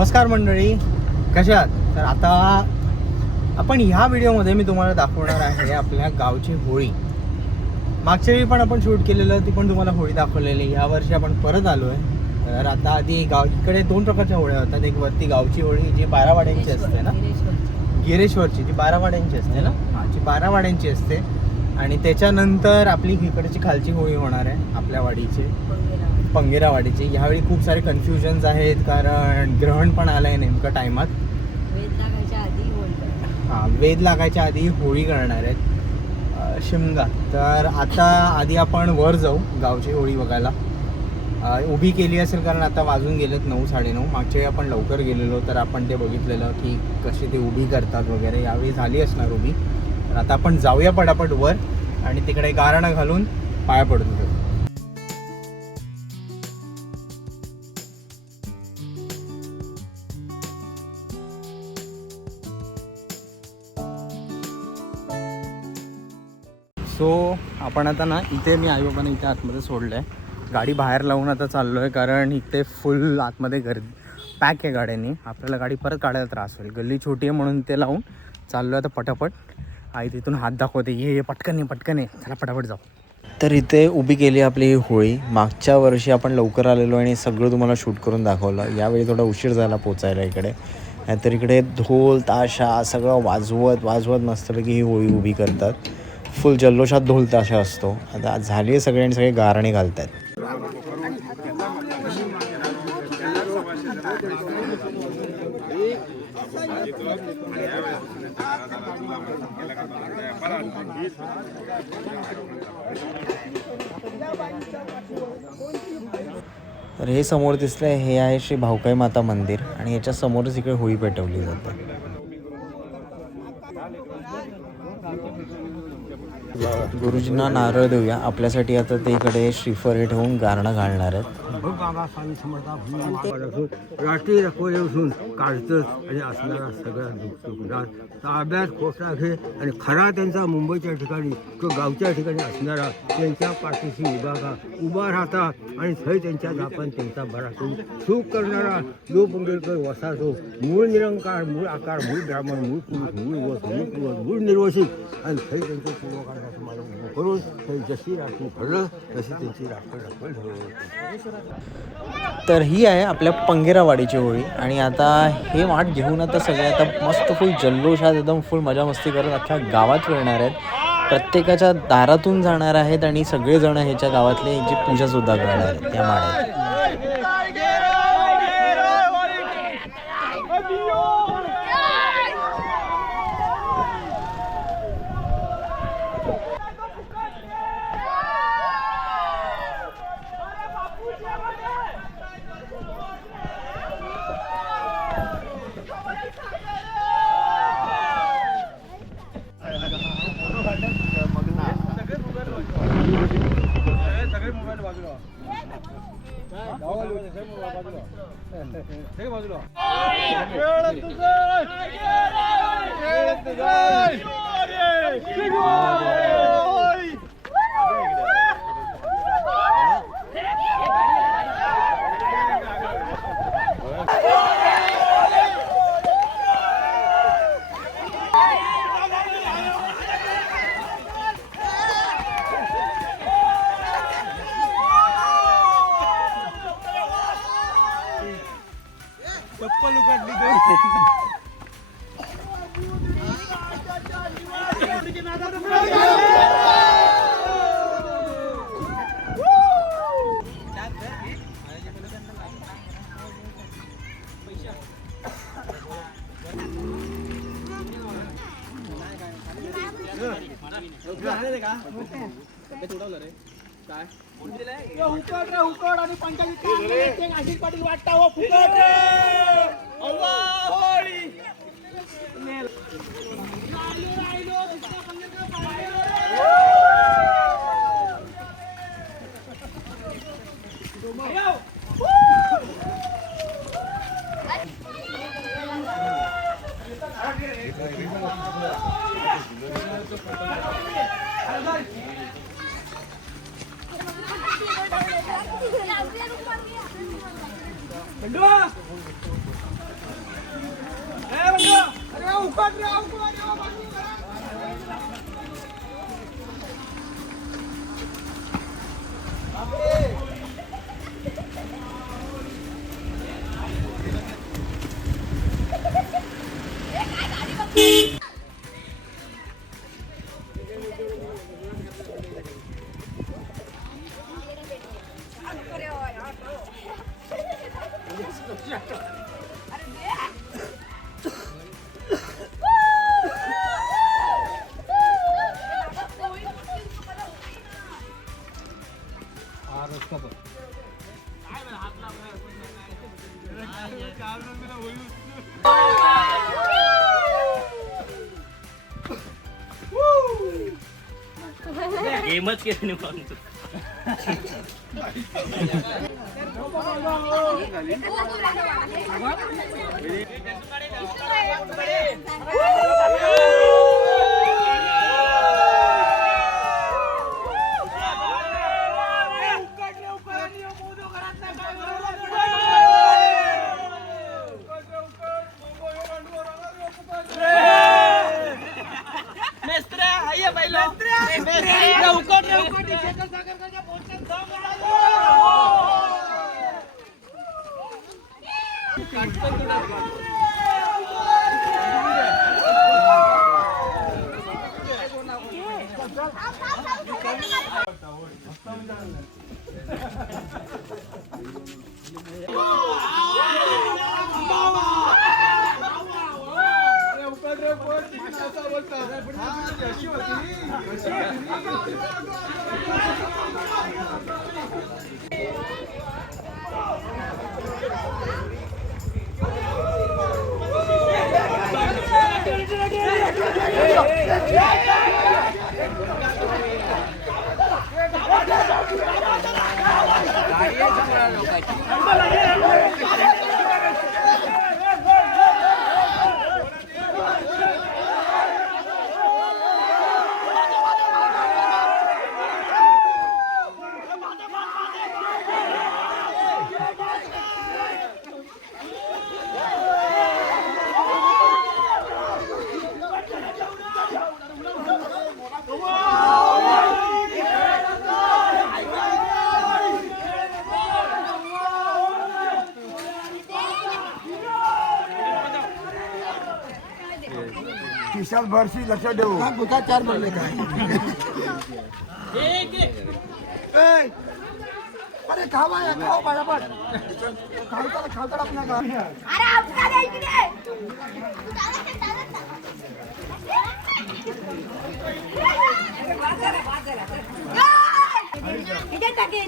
नमस्कार मंडळी, कशा आहात? तर आता आपण ह्या व्हिडिओमध्ये मी तुम्हाला दाखवणार आहे आपल्या गावची होळी. मागच्या वेळी पण आपण शूट केलेलं, ती पण तुम्हाला होळी दाखवलेली. यावर्षी आपण परत आलो आहे. तर आता आधी इकडे दोन प्रकारच्या होळ्या होतात. एक वरती गावची होळी जी 12 वाड्यांची असते ना, गिरेश्वरची जी 12 वाड्यांची असते ना, जी 12 वाड्यांची असते. आणि त्याच्यानंतर आपली इकडची खालची होळी होणार आहे आपल्या वाडीची, पंगेरावाडीची. ह्यावेळी खूप सारे कन्फ्युजन्स आहेत, कारण ग्रहण पण आलं आहे नेमकं टायमात. वेद लागायच्या आधी होळी करणार आहेत शिमगा. तर आता आधी आपण वर जाऊ गावची होळी बघायला. उभी केली असेल, कारण आता वाजून गेलेत 9, 9:30. मागच्या वेळी आपण लवकर गेलेलो, तर आपण ते बघितलेलं की कशी ते उभी करतात वगैरे. यावेळी झाली असणार उभी. तर आता आपण जाऊया पटापट वर आणि तिकडे गारणं घालून पाया पडतो. सो आपण आता ना इथे मी आईबाबांना इथे आतमध्ये सोडलं आहे. गाडी बाहेर लावून आता चाललो आहे, कारण इथे फुल आतमध्ये गर्दी पॅक आहे गाड्यांनी. आपल्याला गाडी परत काढायला त्रास होईल. गल्ली छोटी आहे म्हणून ते लावून चाललो आहे आता पटापट. आई तिथून हात दाखवते, ये पटकन ये चला पटापट जाऊ. तर इथे उभी केली आपली होळी. मागच्या वर्षी आपण लवकर आलेलो आणि सगळं तुम्हाला शूट करून दाखवलं. यावेळी थोडा उशीर झाला पोचायला इकडे. नाहीतर इकडे ढोल ताशा सगळं वाजवत मस्तपैकी ही होळी उभी करतात. फुल जल्लोषात ढोल ताशा असतो. आता झाली आहे सगळ्यांनी, सगळे गारणे घालत आहेत. तर हे समोर दिसलंय, हे आहे श्री भाऊकाई माता मंदिर आणि याच्या समोरच इकडे होळी पेटवली जाते. गुरुजींना नारळ देऊया. आपल्यासाठी आता ते इकडे श्रीफळ ठेवून गारणं घालणार आहेत. रात्री रखवल्यापासून काढतच आणि असणारा सगळा दुःखदार ताब्यात खोटा घे आणि खरा त्यांचा मुंबईच्या ठिकाणी किंवा गावच्या ठिकाणी असणारा त्यांच्या पाठीशी उभा राहता आणि थंय त्यांच्या जापान त्यांचा बरा करून सुख करणारा जो पंढरकर वसाचो मूळ निरंकार, मूळ आकार, मूळ ब्राह्मण, मूळ पुरुष, मूळ वस, मूळ पूर्वज, मूळ निर्वसित आणि थंय त्यांचं पूर्वकाळाचं मला करून थंय जशी राखी भरलं तशी त्यांची राखण तर ही आहे आपल्या पंगेरावाडीची होळी. आणि आता हे वाट घेऊन आता सगळे आता मस्त फुल जल्लोषात एकदम फुल मजा मस्ती करत अख्ख्या गावात फिरणार आहेत. प्रत्येकाच्या दारातून जाणार आहेत आणि सगळेजण ह्याच्या गावातले ह्याची पूजासुद्धा करणार आहेत त्या माड्यात. चप्पल उघडली उकड आणि पंचायत आशिष पाटील वाटता हो फुकट रे. होळी गेमच केली नाही. खिशात भरशी लक्षात ठेवू बुधा 4 बनले काय अरे खावा खाओ पटापट खावता आपला का अरे आपका दे इकडे इथे टाके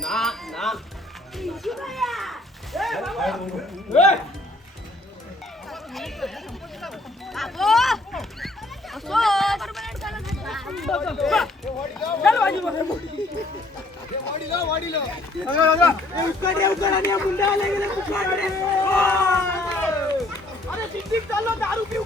ना ना दारू पिऊ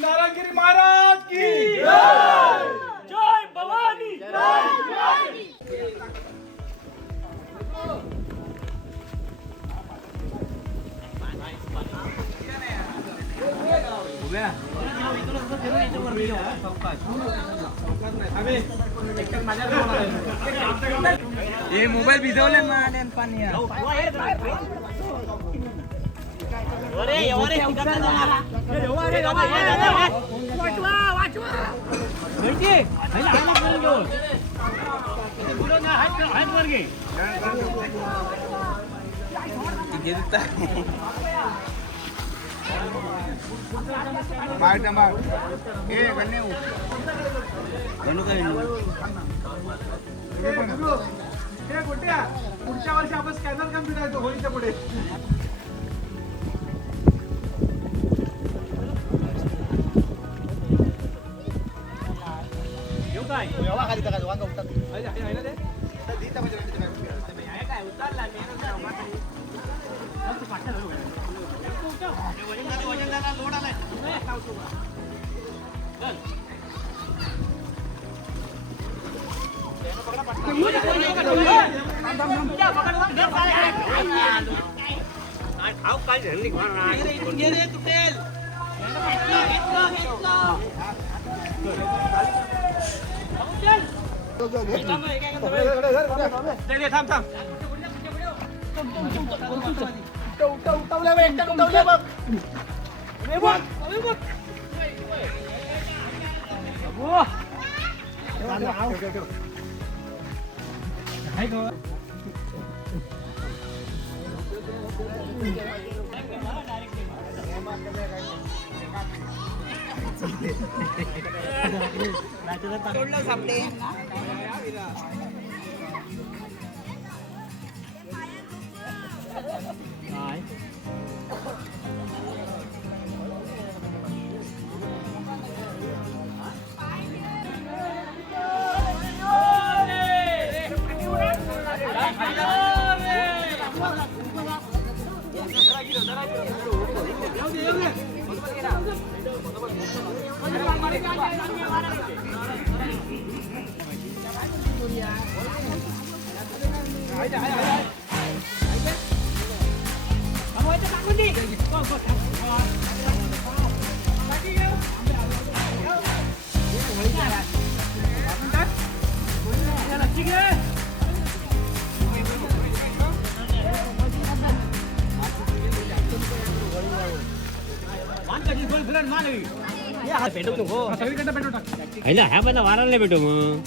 नारायणगिरी महाराज की जय भवानी हे मोबाईल भिजवले ना पाणी पुढच्या वर्षी आपण स्कॅनर काम फिरायचो होळीच्या पुढे. ह्या बघा वाराला भेटू मग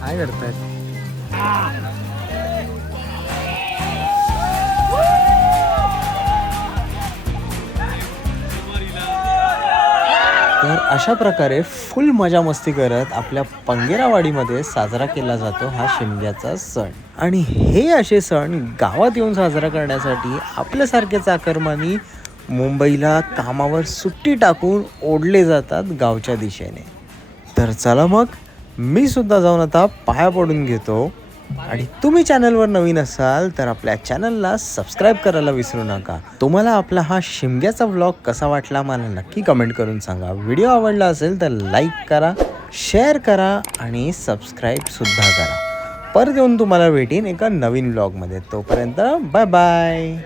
काय करतायत? तर अशा प्रकारे फुल मजा मस्ती करत आपल्या पंगेरावाडीमध्ये साजरा केला जातो हा शिमग्याचा सण. आणि हे असे सण गावात येऊन साजरा करण्यासाठी आपल्यासारखे चाकरमानी मुंबईला कामावर सुट्टी टाकून ओढले जातात गावच्या दिशेने. तर चला मग मी सुद्धा जाऊन आता पाया पडून घेतो. आणि तुम्ही चॅनलवर नवीन असाल तर आपल्या चॅनलला सबस्क्राईब करायला विसरू नका. तुम्हाला आपला हा शिमग्याचा व्लॉग कसा वाटला मला नक्की कमेंट करून सांगा. व्हिडिओ आवडला असेल तर लाईक करा, शेअर करा आणि सबस्क्राईबसुद्धा करा. परत येऊन तुम्हाला भेटीन एका नवीन व्लॉगमध्ये. तोपर्यंत बाय बाय.